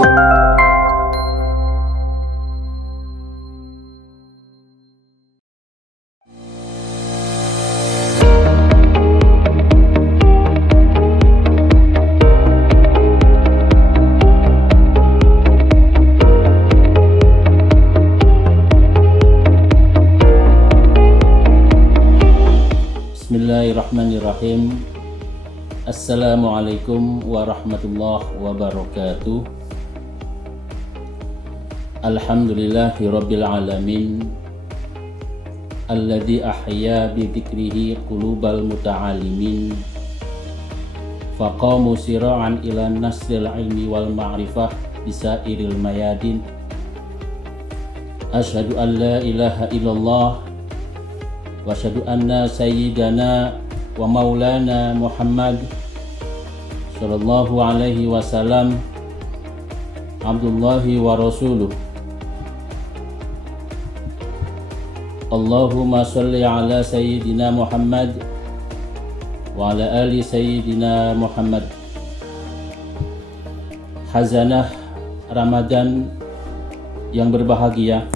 Bismillahirrahmanirrahim. Assalamualaikum warahmatullahi wabarakatuh. Alhamdulillahirabbil alamin. Alladzi ahya bi dzikrihi qulubal muta'allimin. Faqamu sira'an ila nasril ilmi wal ma'rifah bisairil mayadin. Asyhadu an la ilaha illallah wa asyhadu anna sayyidana wa maulana Muhammad sallallahu alaihi wasallam abdullahi wa rasuluh. Allahumma sholli ala sayyidina Muhammad wa ala ali sayyidina Muhammad. Khazanah Ramadan yang berbahagia,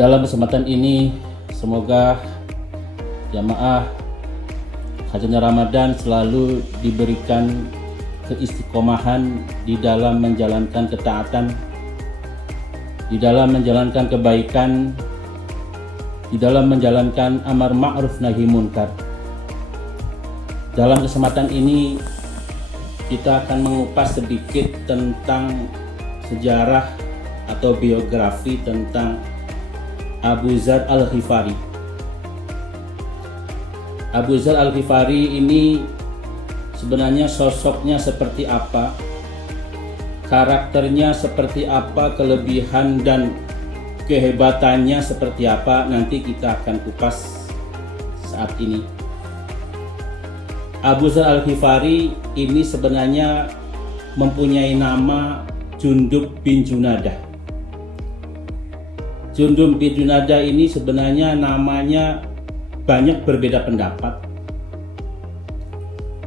dalam kesempatan ini semoga jamaah Khazanah Ramadan selalu diberikan keistiqomahan di dalam menjalankan ketaatan, di dalam menjalankan kebaikan, di dalam menjalankan amar ma'ruf nahi munkar. Dalam kesempatan ini kita akan mengupas sedikit tentang sejarah atau biografi tentang Abu Dzar Al-Ghifari. Abu Dzar Al-Ghifari ini sebenarnya sosoknya seperti apa, karakternya seperti apa, kelebihan dan kehebatannya seperti apa, nanti kita akan kupas saat ini. Abu Dzar Al-Ghifari ini sebenarnya mempunyai nama Jundub bin Junadah. Jundub bin Junadah ini sebenarnya namanya banyak berbeda pendapat.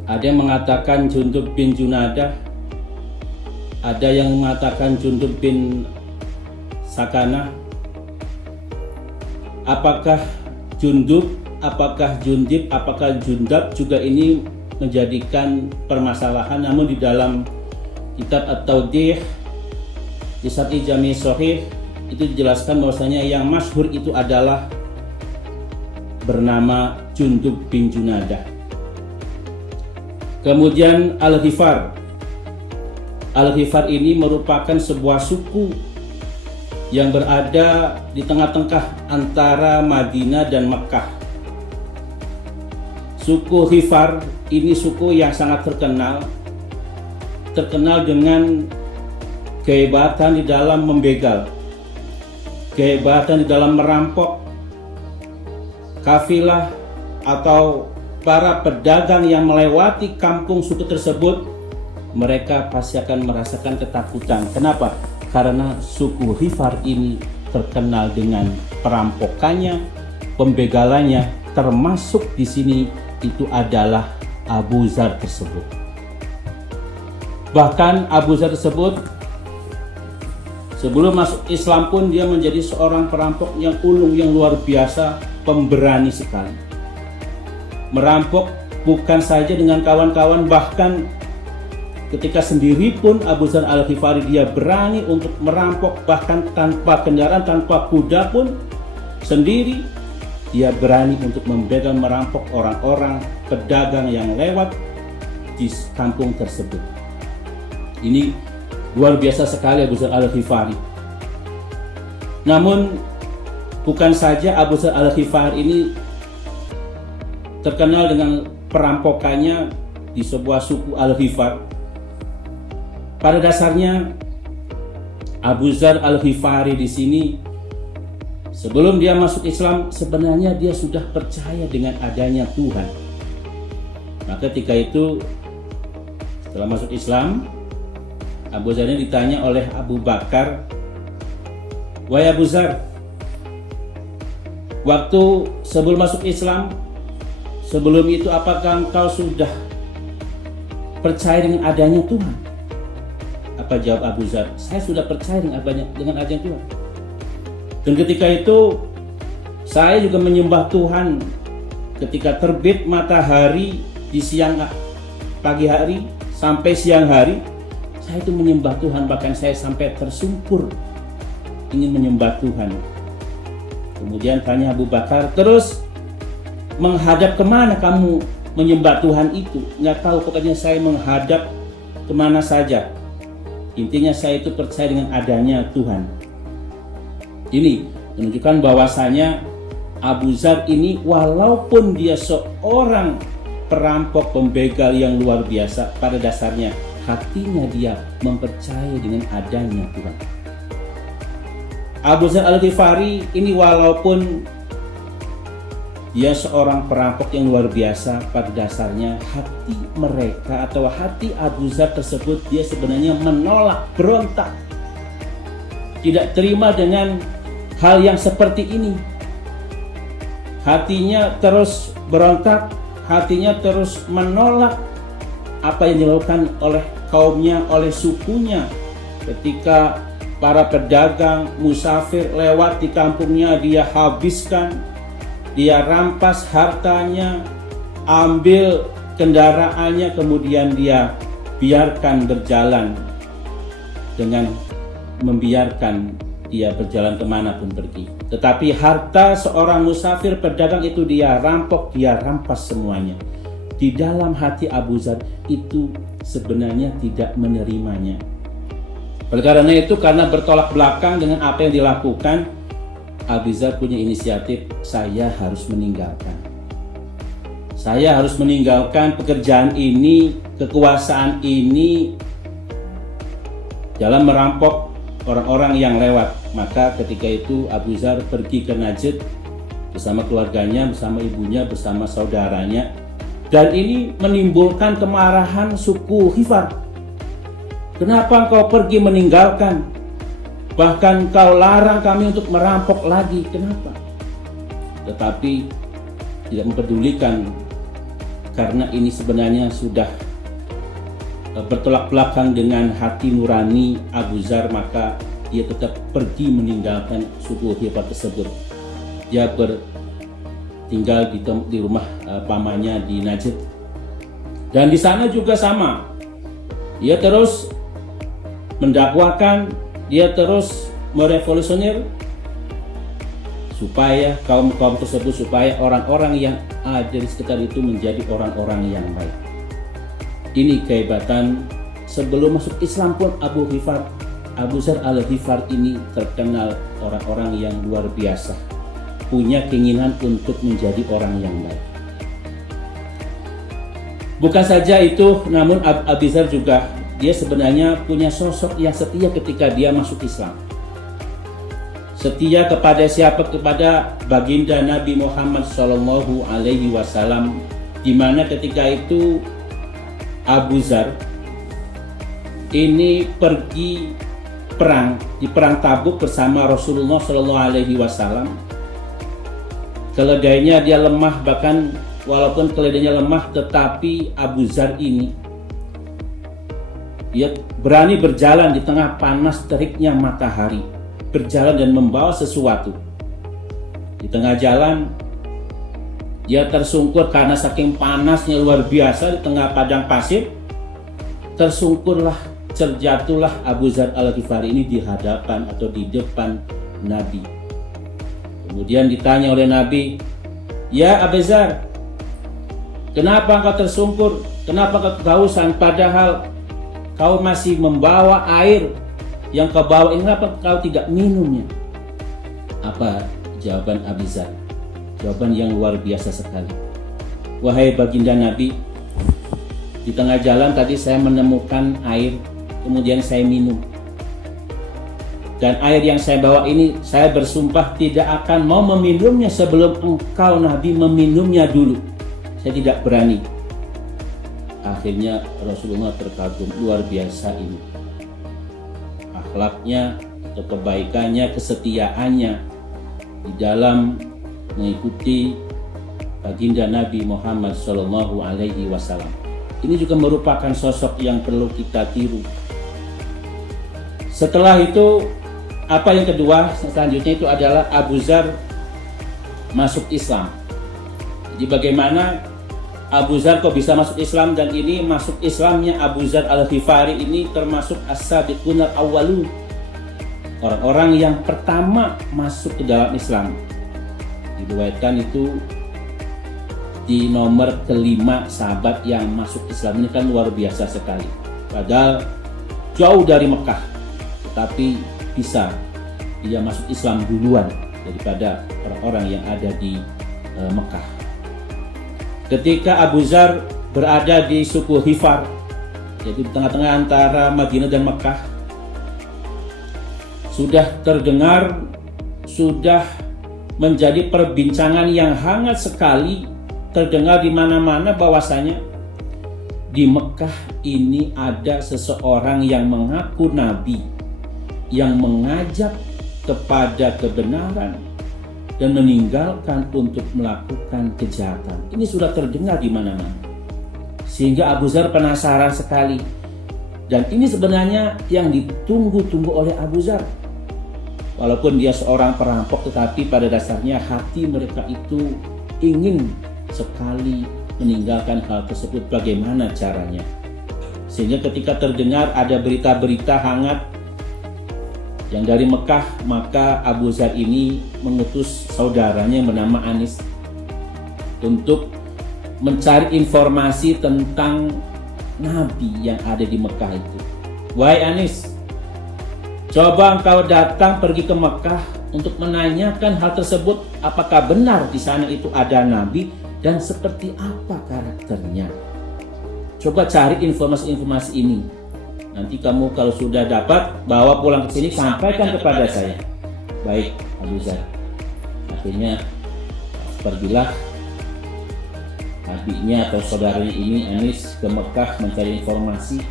Ada yang mengatakan Jundub bin Junadah, ada yang mengatakan Jundub bin Sakanah. Apakah Jundub, apakah Jundib, apakah Jundab juga ini menjadikan permasalahan. Namun di dalam kitab At-Tawdih di Syarh Jami' Shahih itu dijelaskan bahwasanya yang masyhur itu adalah bernama Jundub bin Junadah. Kemudian Al-Ghifar. Al-Ghifar ini merupakan sebuah suku yang berada di tengah-tengah antara Madinah dan Mekah. Suku Ghifar ini suku yang sangat terkenal dengan kehebatan di dalam membegal, kehebatan di dalam merampok kafilah atau para pedagang yang melewati kampung suku tersebut. Mereka pasti akan merasakan ketakutan. Kenapa? Karena suku Ghifar ini terkenal dengan perampokannya, pembegalannya, termasuk di sini itu adalah Abu Dzar tersebut. Bahkan Abu Dzar tersebut sebelum masuk Islam pun dia menjadi seorang perampok yang ulung, yang luar biasa, pemberani sekali. Merampok bukan saja dengan kawan-kawan, bahkan ketika sendiri pun Abu Dzar Al-Ghifari dia berani untuk merampok, bahkan tanpa kendaraan, tanpa kuda pun sendiri dia berani untuk membegal, merampok orang-orang pedagang yang lewat di kampung tersebut. Ini luar biasa sekali Abu Dzar Al-Ghifari. Namun bukan saja Abu Dzar Al-Ghifari ini terkenal dengan perampokannya di sebuah suku Al-Ghifar. Pada dasarnya Abu Dzar Al-Ghifari di sini sebelum dia masuk Islam sebenarnya dia sudah percaya dengan adanya Tuhan. Maka ketika itu setelah masuk Islam, Abu Dzar ini ditanya oleh Abu Bakar, "Wahai Abu Dzar, waktu sebelum masuk Islam, sebelum itu apakah engkau sudah percaya dengan adanya Tuhan? Apa jawab Abu Dzar? Saya sudah percaya dengan adanya Tuhan. Dan ketika itu saya juga menyembah Tuhan ketika terbit matahari di pagi hari sampai siang hari. Saya itu menyembah Tuhan, bahkan saya sampai tersungkur ingin menyembah Tuhan. Kemudian tanya Abu Bakar, terus menghadap kemana kamu menyembah Tuhan itu? Nggak tahu, pokoknya saya menghadap kemana saja. Intinya saya itu percaya dengan adanya Tuhan. Ini menunjukkan bahwasanya Abu Dzar ini walaupun dia seorang perampok pembegal yang luar biasa, pada dasarnya hatinya dia mempercayai dengan adanya Tuhan. Abu Dzar Al-Ghifari ini walaupun dia seorang perampok yang luar biasa, pada dasarnya hati mereka atau hati Abu Dzar tersebut dia sebenarnya menolak, berontak, tidak terima dengan hal yang seperti ini. Hatinya terus berontak, hatinya terus menolak apa yang dilakukan oleh kaumnya, oleh sukunya. Ketika para pedagang musafir lewat di kampungnya, dia habiskan, dia rampas hartanya, ambil kendaraannya, kemudian dia biarkan berjalan dengan membiarkan dia berjalan kemanapun pergi. Tetapi harta seorang musafir pedagang itu dia rampok, dia rampas semuanya. Di dalam hati Abu Dzar itu sebenarnya tidak menerimanya. Oleh karena itu, karena bertolak belakang dengan apa yang dilakukan, Abu Dzar punya inisiatif, saya harus meninggalkan. Saya harus meninggalkan pekerjaan ini, kekuasaan ini dalam merampok orang-orang yang lewat. Maka ketika itu Abu Dzar pergi ke Najd bersama keluarganya, bersama ibunya, bersama saudaranya. Dan ini menimbulkan kemarahan suku Ghifar. Kenapa engkau pergi meninggalkan? Bahkan kau larang kami untuk merampok lagi. Kenapa? Tetapi tidak mempedulikan, karena ini sebenarnya sudah bertolak belakang dengan hati nurani Abu Dzar, maka dia tetap pergi meninggalkan suku Ghifar tersebut. Dia tinggal di rumah pamannya di Najd. Dan di sana juga sama. Dia terus mendakwakan, dia terus merevolusioner supaya kaum-kaum tersebut, supaya orang-orang yang ada di sekitar itu menjadi orang-orang yang baik. Ini kehebatan. Sebelum masuk Islam pun Abu Dzar Al-Ghifar ini terkenal orang-orang yang luar biasa, punya keinginan untuk menjadi orang yang baik. Bukan saja itu, namun Abu Dzar juga dia sebenarnya punya sosok yang setia ketika dia masuk Islam. Setia kepada siapa? Kepada baginda Nabi Muhammad SAW, di mana ketika itu Abu Dzar ini pergi perang di perang Tabuk bersama Rasulullah SAW. Keledainya dia lemah, bahkan walaupun keledainya lemah, tetapi Abu Dzar ini dia berani berjalan di tengah panas teriknya matahari, berjalan dan membawa sesuatu. Di tengah jalan dia tersungkur karena saking panasnya luar biasa di tengah padang pasir. Tersungkurlah, terjatuhlah Abu Dzar Al-Ghifari ini di hadapan atau di depan Nabi. Kemudian ditanya oleh Nabi, "Ya Abu Dzar, kenapa engkau tersungkur? Kenapa kau kehausan? Padahal kau masih membawa air yang kau bawa ini, kenapa kau tidak minumnya?" Apa jawaban Abu Dzar? Jawaban yang luar biasa sekali. "Wahai baginda Nabi, di tengah jalan tadi saya menemukan air, kemudian saya minum. Dan air yang saya bawa ini, saya bersumpah tidak akan mau meminumnya sebelum engkau Nabi meminumnya dulu. Saya tidak berani." Akhirnya Rasulullah terkagum, luar biasa ini akhlaknya atau kebaikannya, kesetiaannya di dalam mengikuti baginda Nabi Muhammad SAW. ini juga merupakan sosok yang perlu kita tiru. Setelah itu, apa yang kedua selanjutnya itu adalah Abu Dzar masuk Islam. Jadi bagaimana Abu Dzar kok bisa masuk Islam, dan ini masuk Islamnya Abu Dzar Al-Ghifari ini termasuk as-sabiqun al-awwalun, orang-orang yang pertama masuk ke dalam Islam. Diriwayatkan itu di nomor kelima sahabat yang masuk Islam. Ini kan luar biasa sekali. Padahal jauh dari Mekah, tetapi bisa dia masuk Islam duluan daripada orang-orang yang ada di Mekah. Ketika Abu Dzar berada di suku Ghifar, jadi di tengah-tengah antara Madinah dan Mekah, sudah terdengar, sudah menjadi perbincangan yang hangat sekali, terdengar di mana-mana bahwasanya di Mekah ini ada seseorang yang mengaku nabi, yang mengajak kepada kebenaran dan meninggalkan untuk melakukan kejahatan. Ini sudah terdengar di mana-mana, sehingga Abu Dzar penasaran sekali. Dan ini sebenarnya yang ditunggu-tunggu oleh Abu Dzar. Walaupun dia seorang perampok, tetapi pada dasarnya hati mereka itu ingin sekali meninggalkan hal tersebut. Bagaimana caranya? Sehingga ketika terdengar ada berita-berita hangat yang dari Mekah, maka Abu Dzar ini mengutus saudaranya yang bernama Anis untuk mencari informasi tentang nabi yang ada di Mekah itu. Wahai Anis, coba engkau datang pergi ke Mekah untuk menanyakan hal tersebut, apakah benar di sana itu ada nabi dan seperti apa karakternya. Coba cari informasi-informasi ini. Nanti kamu kalau sudah dapat, bawa pulang ke sini, sampaikan kepada saya. Baik, Abu Dzar. Akhirnya pergilah adiknya atau saudaranya ini, Anis, ke Mekah mencari informasi.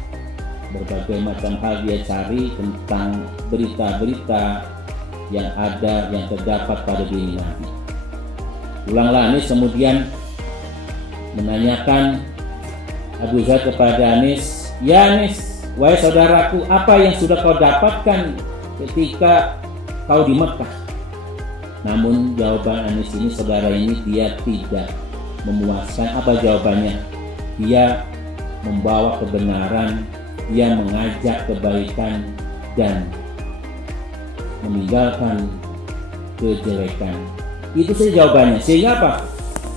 Berbagai macam hal dia cari tentang berita-berita yang ada, yang terdapat pada diri Nabi. Pulanglah Anis, kemudian menanyakan Abu Dzar kepada Anis, ya Anis, wahai saudaraku, apa yang sudah kau dapatkan ketika kau di Mekah? Namun jawaban Anis ini, saudara ini, dia tidak memuaskan. Apa jawabannya? Dia membawa kebenaran, dia mengajak kebaikan dan meninggalkan kejelekan. Itu saja jawabannya. Sehingga apa?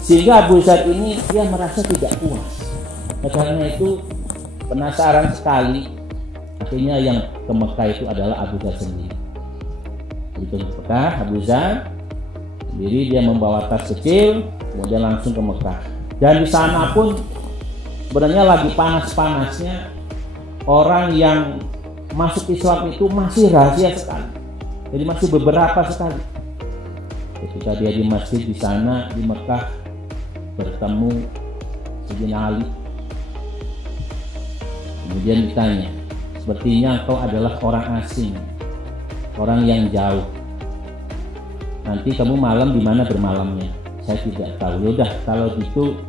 Sehingga Abu Dzar ini dia merasa tidak puas. Karena itu penasaran sekali. Akhirnya yang ke Mekah itu adalah Abu Dzar sendiri. Itu ke Mekah, Abu Dzar sendiri, dia membawa tas kecil, kemudian langsung ke Mekah. Dan di sana pun sebenarnya lagi panas-panasnya. Orang yang masuk Islam itu masih rahasia sekali. Jadi masih beberapa sekali. Ketika dia di masjid di sana di Mekah bertemu Sayyidina Ali. Kemudian ditanya, sepertinya engkau adalah orang asing, orang yang jauh. Nanti kamu malam di mana bermalamnya? Saya tidak tahu. Yaudah, kalau gitu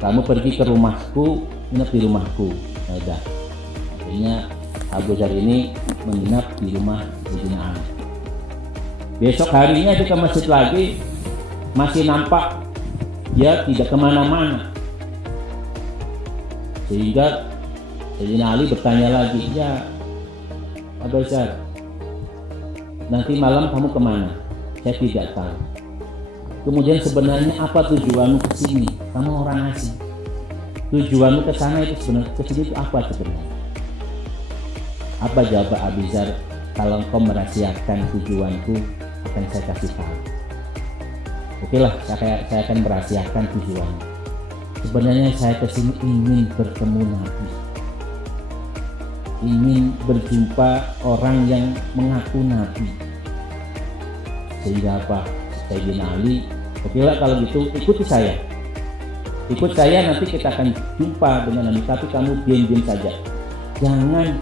kamu pergi ke rumahku, nginep di rumahku. Yaudah. Akhirnya Abu Dzar ini menginap di rumah Sayyidina Ali. Besok harinya dia ke masjid lagi, masih nampak dia tidak kemana-mana. Sehingga Sayyidina Ali bertanya lagi, ya Abu Dzar, nanti malam kamu kemana? Saya tidak tahu. Kemudian sebenarnya apa tujuanmu ke sini? Kamu orang asing. Tujuanmu ke sana itu sebenarnya, ke sini itu apa sebenarnya? Apa jawab Abu Dzar? Kalau engkau merahasiakan tujuanku, akan saya kasih tahu. Oke lah, saya akan merahasiakan tujuannya. Sebenarnya saya kesini ingin bertemu Nabi, ingin berjumpa orang yang mengaku Nabi. Sehingga apa? Sayyidina Ali, oke lah kalau gitu ikuti saya. Ikut saya, nanti kita akan jumpa dengan Nabi, tapi kamu diam-diam saja. Jangan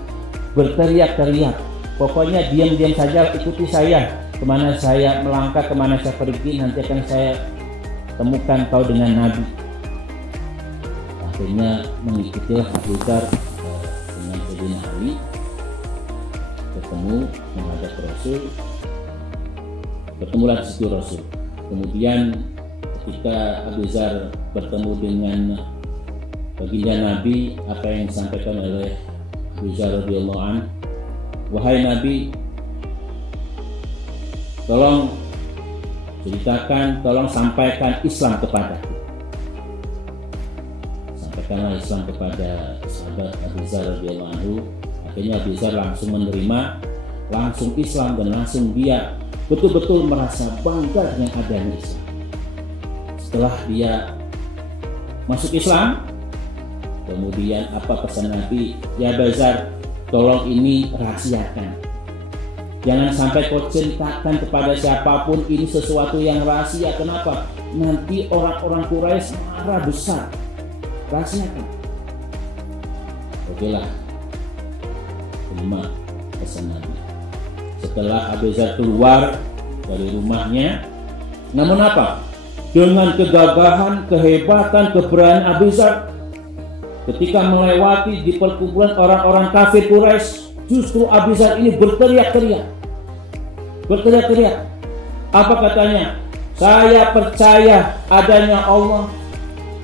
berteriak-teriak. Pokoknya diam-diam saja, ikuti saya. Kemana saya melangkah, kemana saya pergi, nanti akan saya temukan kau dengan Nabi. Nah, Akhirnya mengikutilah Abu Dzar dengan Sayyidina Ali, ketemu menghadap Rasul, bertemulah di situ Rasul. Kemudian ketika Abu Dzar bertemu dengan baginda Nabi, apa yang disampaikan oleh Abu Dzar radhiyallahu anhu, wahai Nabi, tolong ceritakan, tolong sampaikan Islam kepadaku. Sampaikanlah Islam kepada sahabat Abu Dzar radhiyallahu anhu. Akhirnya Abu Dzar langsung menerima, langsung Islam, dan langsung dia betul-betul merasa bangga dengan adanya Islam. Setelah dia masuk Islam, kemudian apa pesan Nabi? Ya Abu Dzar, tolong ini rahasiakan. Jangan sampai kau ceritakan kepada siapapun, ini sesuatu yang rahasia. Kenapa? Nanti orang-orang Quraisy marah besar. Rahasiakan. Oke lah, terima pesan Nabi. Setelah Abu Dzar keluar dari rumahnya, namun apa? Dengan kegagahan, kehebatan, keberanian Abu Dzar, ketika melewati di perkumpulan orang-orang kafir Quraisy, justru Abu Dzar ini berteriak-teriak. Apa katanya? Saya percaya adanya Allah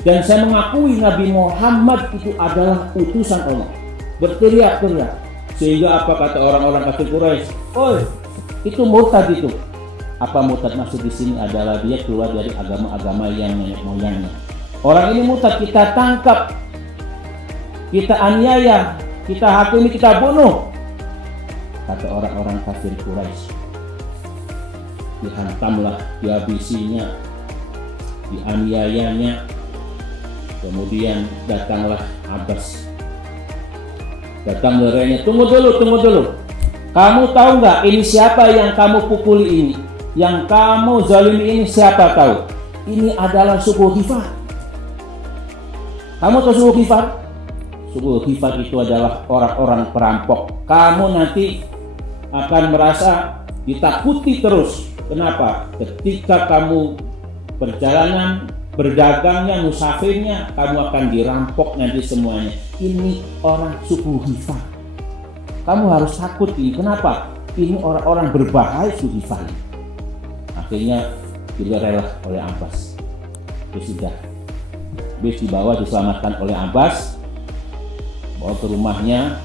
dan saya mengakui Nabi Muhammad itu adalah utusan Allah. Berteriak-teriak. Sehingga apa kata orang-orang kafir Quraisy? Oh, itu murtad itu. Apa murtad maksud di sini adalah dia keluar dari agama-agama yang nenek moyangnya. Orang ini murtad, kita tangkap, kita aniaya, kita hakimi, kita bunuh. Kata orang-orang kafir Quraisy. Dihantamlah, dihabisinya, dianiayanya. Kemudian datanglah Abbas. Datang merenya, tunggu dulu. Kamu tahu nggak ini siapa yang kamu pukuli ini? Yang kamu zalimi ini siapa tahu? Ini adalah suku Ghifar. Kamu tahu suku Ghifar? Suku Ghifar itu adalah orang-orang perampok. Kamu nanti akan merasa ditakuti terus. Kenapa? Ketika kamu perjalanan, berdagangnya, musafirnya, kamu akan dirampok nanti semuanya. Ini orang suku Ghifar. Kamu harus takut ini. Kenapa? Ini orang-orang berbahaya suku Ghifar. Akhirnya dilerai oleh Abbas. Sudah. Habis dibawa, diselamatkan oleh Abbas, bawa ke rumahnya.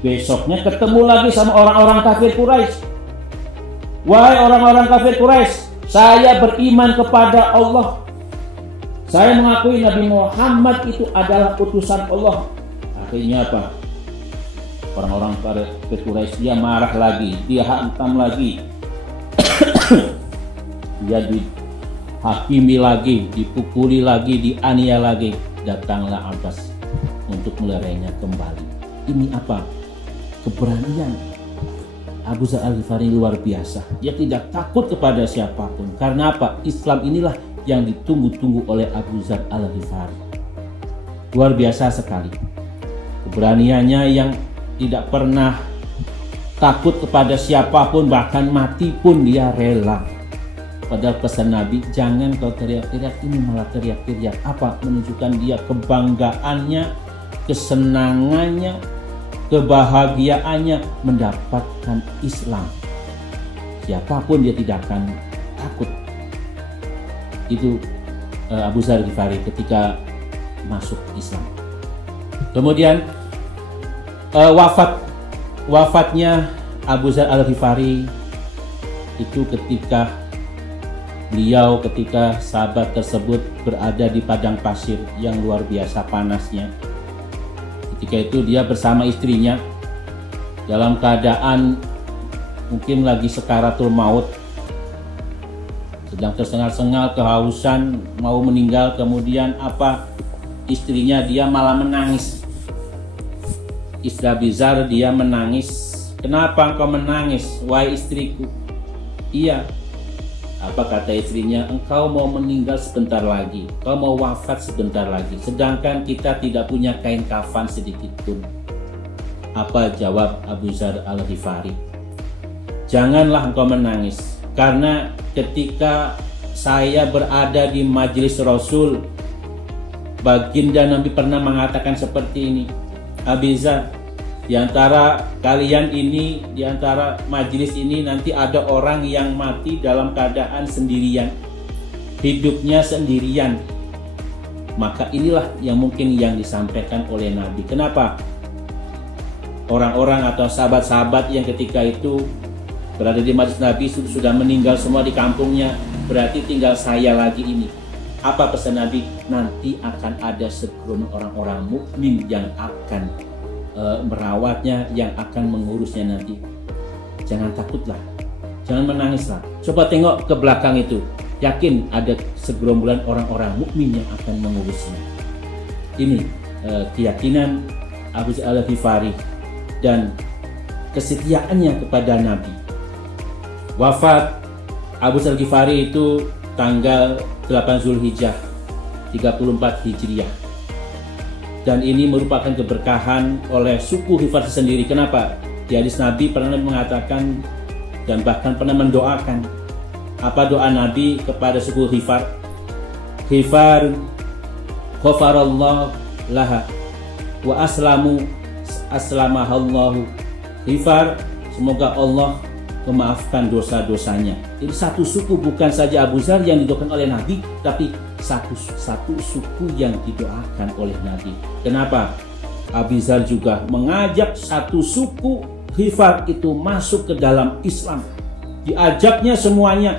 Besoknya ketemu lagi sama orang-orang kafir Quraisy. Wahai orang-orang kafir Quraisy, saya beriman kepada Allah. Saya mengakui Nabi Muhammad itu adalah utusan Allah. Akhirnya apa? Orang-orang kafir Quraisy dia marah lagi, dia hantam lagi. Dia dihakimi lagi, dipukuli lagi, dianiaya lagi. Datanglah Abbas untuk melerainya kembali. Ini apa? Keberanian Abu Dzar Al-Ghifari luar biasa. Dia tidak takut kepada siapapun. Karena apa? Islam inilah yang ditunggu-tunggu oleh Abu Dzar Al-Ghifari. Luar biasa sekali. Keberaniannya yang tidak pernah takut kepada siapapun, bahkan mati pun dia rela. Padahal pesan Nabi, jangan kau teriak-teriak, ini malah teriak-teriak. Apa? Menunjukkan dia kebanggaannya, kesenangannya, kebahagiaannya mendapatkan Islam. Siapapun dia tidak akan takut. Itu Abu Dzar Al-Ghifari ketika masuk Islam. Kemudian wafatnya Abu Dzar Al-Ghifari itu ketika sahabat tersebut berada di padang pasir yang luar biasa panasnya. Ketika itu dia bersama istrinya dalam keadaan mungkin lagi sekaratul maut, sedang tersengal-sengal, kehausan, mau meninggal. Kemudian apa? Istrinya dia malah menangis. Istri Abu Dzar dia menangis. Kenapa engkau menangis, wahai istriku? Iya. Apa kata istrinya? Engkau mau meninggal sebentar lagi, kau mau wafat sebentar lagi, sedangkan kita tidak punya kain kafan sedikit pun. Apa jawab Abu Dzar Al-Ghifari? Janganlah engkau menangis, karena ketika saya berada di majelis Rasul, baginda Nabi pernah mengatakan seperti ini, Abizar, di antara kalian ini, di antara majelis ini nanti ada orang yang mati dalam keadaan sendirian, hidupnya sendirian. Maka inilah yang mungkin yang disampaikan oleh Nabi. Kenapa? Orang-orang atau sahabat-sahabat yang ketika itu berada di majelis Nabi sudah meninggal semua di kampungnya, berarti tinggal saya lagi ini. Apa pesan Nabi? Nanti akan ada segerombolan orang-orang mukmin yang akan merawatnya, yang akan mengurusnya nanti. Jangan takutlah, jangan menangislah. Coba tengok ke belakang itu, yakin ada segerombolan orang-orang mukmin yang akan mengurusnya. Ini keyakinan Abu Dzar Al-Ghifari dan kesetiaannya kepada Nabi. Wafat Abu Dzar Al-Ghifari itu tanggal 8 Zulhijjah 34 Hijriah. Dan ini merupakan keberkahan oleh suku Ghifar sendiri. Kenapa? Di hadis Nabi pernah mengatakan dan bahkan pernah mendoakan. Apa doa Nabi kepada suku Ghifar? Ghifar ghafarallahu laha wa aslamahallahu. Ghifar, semoga Allah memaafkan dosa-dosanya. Jadi satu suku, bukan saja Abu Dzar yang didoakan oleh Nabi, tapi satu suku yang didoakan oleh Nabi. Kenapa? Abu Dzar juga mengajak satu suku Ghifar itu masuk ke dalam Islam. Diajaknya semuanya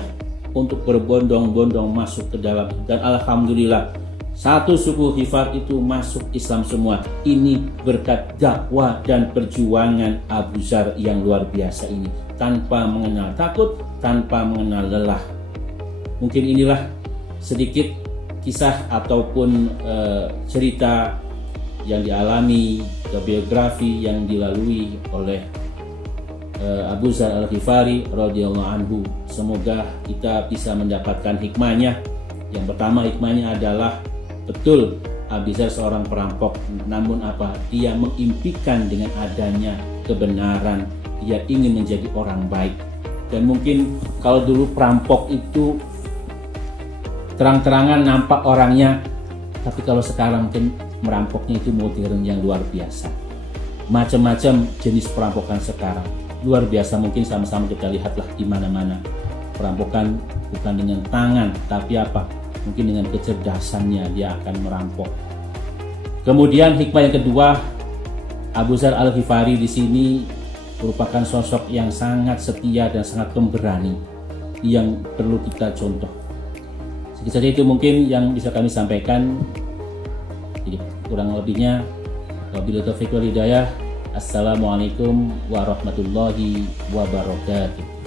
untuk berbondong-bondong masuk ke dalam. Dan alhamdulillah satu suku Ghifar itu masuk Islam semua. Ini berkat dakwah dan perjuangan Abu Dzar yang luar biasa ini, tanpa mengenal takut, tanpa mengenal lelah. Mungkin inilah sedikit kisah ataupun cerita yang dialami, biografi yang dilalui oleh Abu Dzar Al-Ghifari radhiyallahu anhu. Semoga kita bisa mendapatkan hikmahnya. Yang pertama, hikmahnya adalah betul Abu Dzar seorang perampok, namun apa? Dia mengimpikan dengan adanya kebenaran, dia ingin menjadi orang baik. Dan mungkin kalau dulu perampok itu terang-terangan nampak orangnya, tapi kalau sekarang mungkin merampoknya itu modern yang luar biasa. Macam-macam jenis perampokan sekarang luar biasa, mungkin sama-sama kita lihatlah di mana-mana. Perampokan bukan dengan tangan, tapi apa? Mungkin dengan kecerdasannya dia akan merampok. Kemudian hikmah yang kedua, Abu Dzar Al-Ghifari di sini merupakan sosok yang sangat setia dan sangat pemberani yang perlu kita contoh. Sedikit saja itu mungkin yang bisa kami sampaikan. Jadi kurang lebihnya, wabillahi taufiq wal hidayah. Assalamualaikum warahmatullahi wabarakatuh.